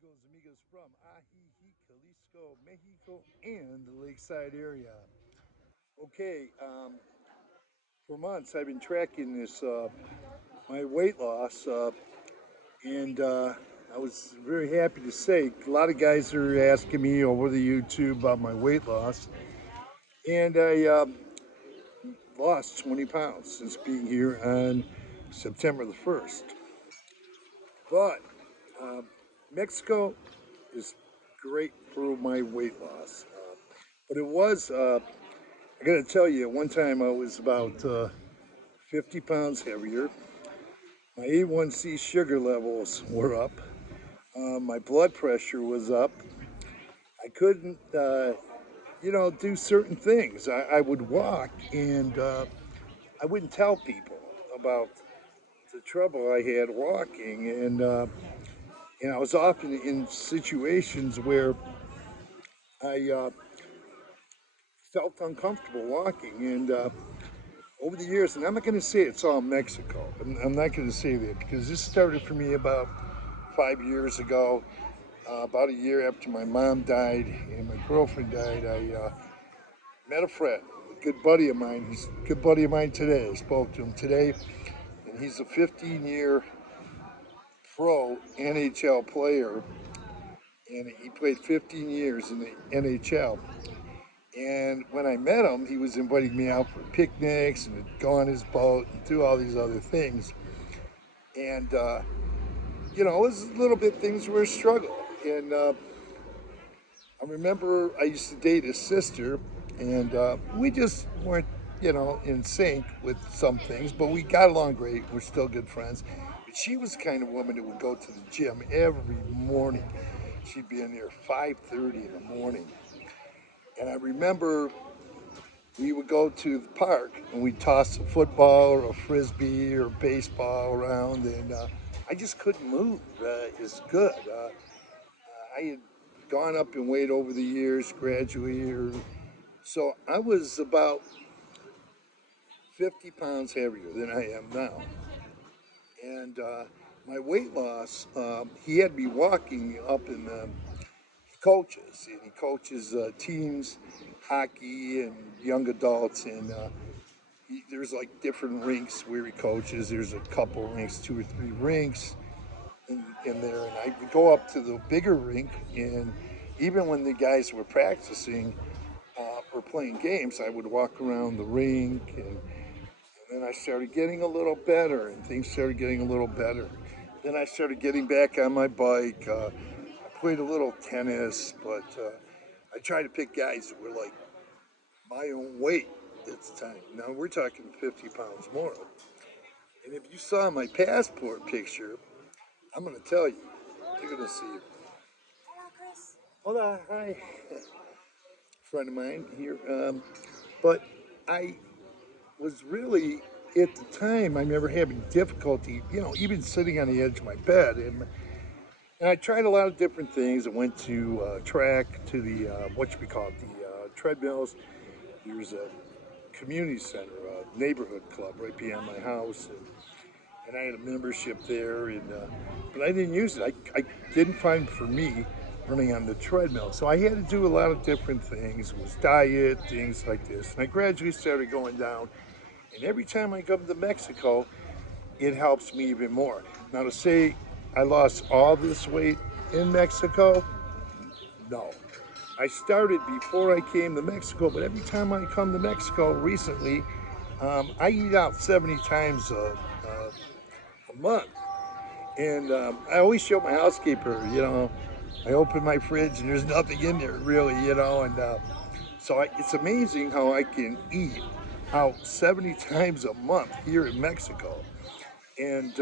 amigos from AJIJIC, Jalisco, Mexico, and the Lakeside area. Okay, for months I've been tracking this my weight loss, and I was very happy to say a lot of guys are asking me over the YouTube about my weight loss, and I lost 20 pounds since being here on September the 1st. But uh, Mexico is great for my weight loss. But it was, I got to tell you, at one time I was about 50 pounds heavier. My A1C sugar levels were up. My blood pressure was up. I couldn't, do certain things. I would walk and I wouldn't tell people about the trouble I had walking. And I was often in situations where I felt uncomfortable walking. And over the years, and I'm not going to say it's all Mexico. I'm not going to say that because this started for me about 5 years ago. About a year after my mom died and my girlfriend died, I met a friend, a good buddy of mine. He's a good buddy of mine today. I spoke to him today, and he's a 15-year pro NHL player, and he played 15 years in the NHL. And when I met him, he was inviting me out for picnics and to go on his boat and do all these other things. And, it was a little bit things were a struggle. And I remember I used to date his sister, and we just weren't, in sync with some things, but we got along great. We're still good friends. But she was the kind of woman that would go to the gym every morning. She'd be in there 5:30 in the morning. And I remember we would go to the park and we'd toss a football or a frisbee or baseball around, and I just couldn't move as good. I had gone up in weight over the years gradually, so I was about 50 pounds heavier than I am now. And my weight loss, he had me walking up in he coaches, and he coaches teams, hockey, and young adults, and there's like different rinks where he coaches. There's a couple rinks, two or three rinks in there, and I would go up to the bigger rink, and even when the guys were practicing or playing games, I would walk around the rink, and then I started getting a little better, and things started getting a little better. Then I started getting back on my bike. I played a little tennis, but I tried to pick guys that were like my own weight at the time. Now we're talking 50 pounds more. And if you saw my passport picture, I'm going to tell you, you're going to see it. Hola, hi. Friend of mine here. But I was really, at the time, I remember having difficulty, even sitting on the edge of my bed. And I tried a lot of different things. I went to track, to the, what should we call it, the treadmills. There's a community center, a neighborhood club right behind my house. And I had a membership there, but I didn't use it. I didn't find for me running on the treadmill. So I had to do a lot of different things. It was diet, things like this. And I gradually started going down. And every time I come to Mexico, it helps me even more. Now, to say I lost all this weight in Mexico, no. I started before I came to Mexico, but every time I come to Mexico recently, I eat out 70 times a month. And I always show my housekeeper, I open my fridge and there's nothing in there really, and it's amazing how I can eat out 70 times a month here in Mexico and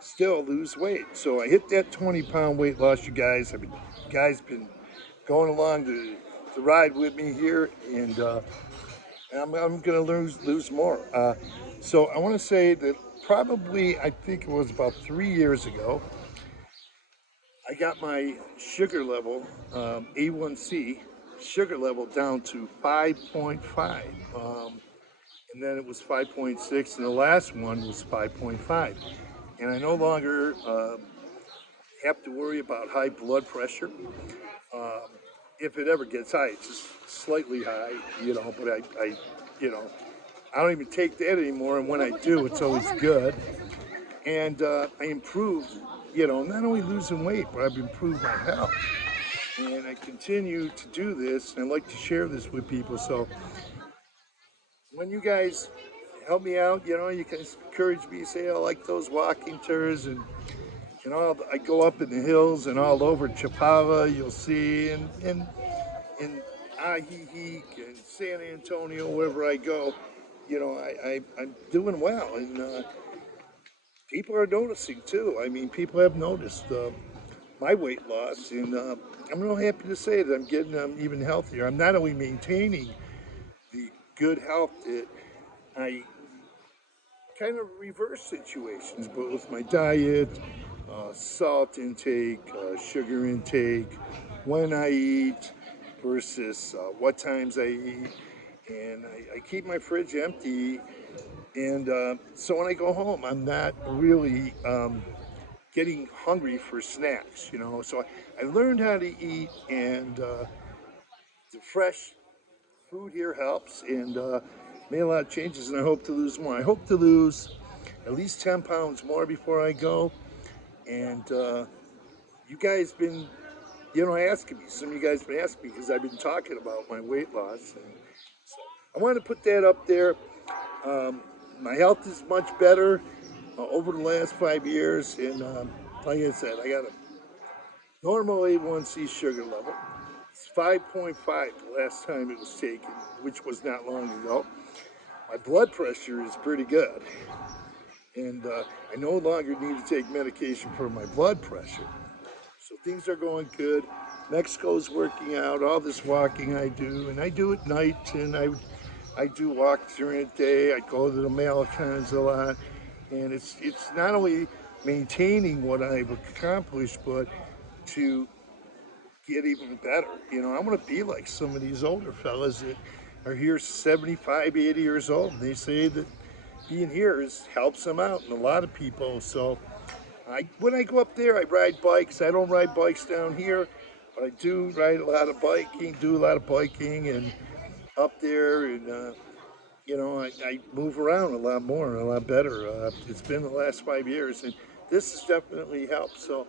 still lose weight. So I hit that 20-pound weight loss, you guys. You guys been going along to ride with me here, and I'm going to lose more. So I want to say that probably I think it was about 3 years ago. I got my sugar level, A1C sugar level down to 5.5. And then it was 5.6, and the last one was 5.5. And I no longer have to worry about high blood pressure. Um, if it ever gets high, it's just slightly high, but you know, I don't even take that anymore. And when I do, it's always good. And I improved, not only losing weight, but I've improved my health. And I continue to do this, and I like to share this with people. So when you guys help me out, you can encourage me, say, I like those walking tours, and I go up in the hills and all over Chapala, you'll see, and in AJIJIC and San Antonio, wherever I go, I'm doing well, and people are noticing too. I mean, people have noticed my weight loss, and I'm real happy to say that I'm getting even healthier. I'm not only maintaining the good health that I kind of reverse situations, but with my diet, salt intake, sugar intake, when I eat versus what times I eat. And I keep my fridge empty. And so when I go home, I'm not really getting hungry for snacks. So I learned how to eat, and the fresh food here helps, and made a lot of changes, and I hope to lose more. I hope to lose at least 10 pounds more before I go. And you guys been, asking me. Some of you guys been asking me because I've been talking about my weight loss. And so I want to put that up there. Um, my health is much better over the last 5 years. And like I said, I got a normal A1C sugar level. It's 5.5 the last time it was taken, which was not long ago. My blood pressure is pretty good. And I no longer need to take medication for my blood pressure. So things are going good. Mexico's working out. All this walking I do, and I do at night, and I do walk during the day. I go to the Malecons a lot, and it's not only maintaining what I've accomplished, but to get even better. I want to be like some of these older fellas that are here 75, 80 years old. And they say that being here helps them out, and a lot of people. So when I go up there, I ride bikes. I don't ride bikes down here, but I do ride a lot of biking, and up there, and I move around a lot more, a lot better. It's been the last 5 years, and this has definitely helped. So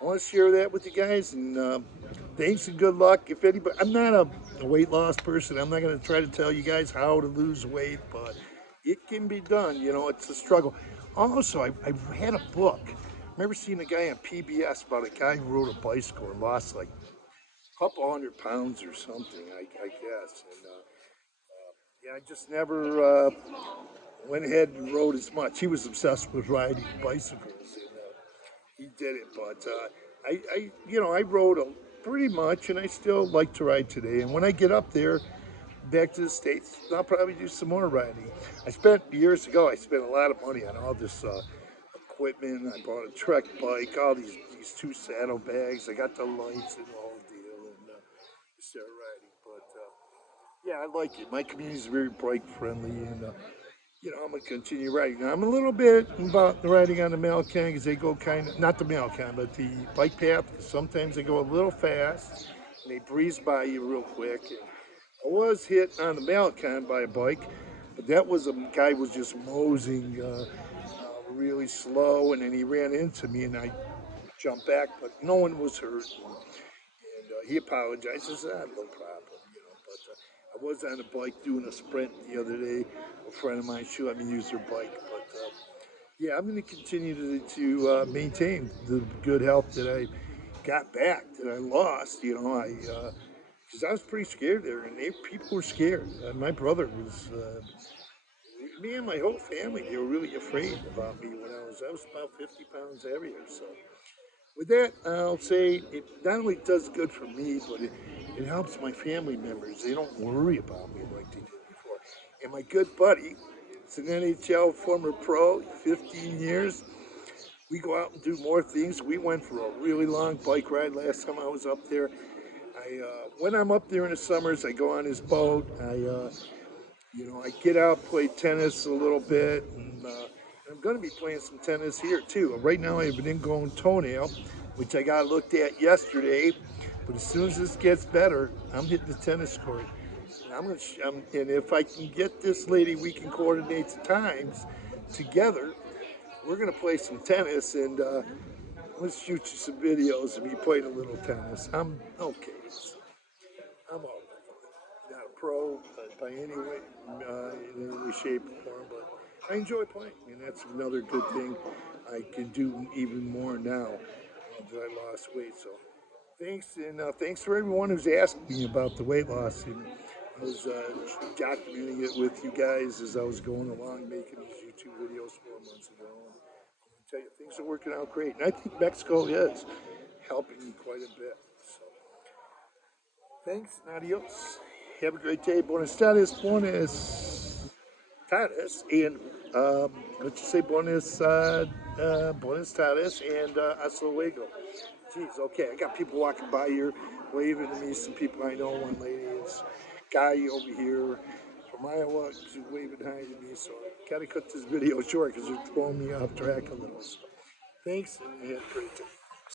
I want to share that with you guys, and thanks and good luck. If anybody, I'm not a weight loss person. I'm not going to try to tell you guys how to lose weight, but it can be done. It's a struggle. Also, I had a book. I remember seeing a guy on PBS about a guy who rode a bicycle and lost like a couple 100 pounds or something, I guess. And yeah, I just never went ahead and rode as much. He was obsessed with riding bicycles, and he did it. But I rode pretty much, and I still like to ride today. And when I get up there, back to the States, I'll probably do some more riding. Years ago, I spent a lot of money on all this equipment. I bought a Trek bike, all these two saddlebags. I got the lights and the whole deal, and started riding. But yeah, I like it. My community is very bike friendly, and I'm gonna continue riding. Now, I'm a little bit about the riding on the Malecon because they go kind of not the Malecon, but the bike path. Sometimes they go a little fast, and they breeze by you real quick. And I was hit on the Malecon by a bike, but that was a guy was just moseying really slow, and then he ran into me, and I jumped back, but no one was hurt. And he apologized. I said, no problem. But I was on a bike doing a sprint the other day. A friend of mine, she let me use her bike. But yeah, I'm going to continue to maintain the good health that I got back, that I lost. Because I was pretty scared there, and people were scared. My brother was, me and my whole family, they were really afraid about me when I was about 50 pounds heavier. So with that, I'll say it not only does good for me, but it helps my family members. They don't worry about me like they did before. And my good buddy, it's an NHL former pro, 15 years. We go out and do more things. We went for a really long bike ride last time I was up there. When I'm up there in the summers, I go on his boat. I get out, play tennis a little bit, and I'm going to be playing some tennis here too. Right now, I have an ingrown toenail, which I got looked at yesterday. But as soon as this gets better, I'm hitting the tennis court. And and if I can get this lady, we can coordinate the times together. We're gonna play some tennis, and let's shoot you some videos of me playing a little tennis. I'm okay. I'm all right. Not a pro by any way, in any way, shape, or form, but I enjoy playing, and that's another good thing. I can do even more now that I lost weight. So thanks, and thanks for everyone who's asked me about the weight loss. And I was documenting it with you guys as I was going along, making these YouTube videos 4 months ago. And I tell you, things are working out great, and I think Mexico is helping me quite a bit. So thanks, and adios. Have a great day. Buenas tardes, and let's just say buenas tardes, and hasta luego. Jeez, okay, I got people walking by here waving to me. Some people I know. One lady is guy over here from Iowa, she's waving hi to me. So I gotta cut this video short because they're throwing me off track a little. So thanks, and have a great day.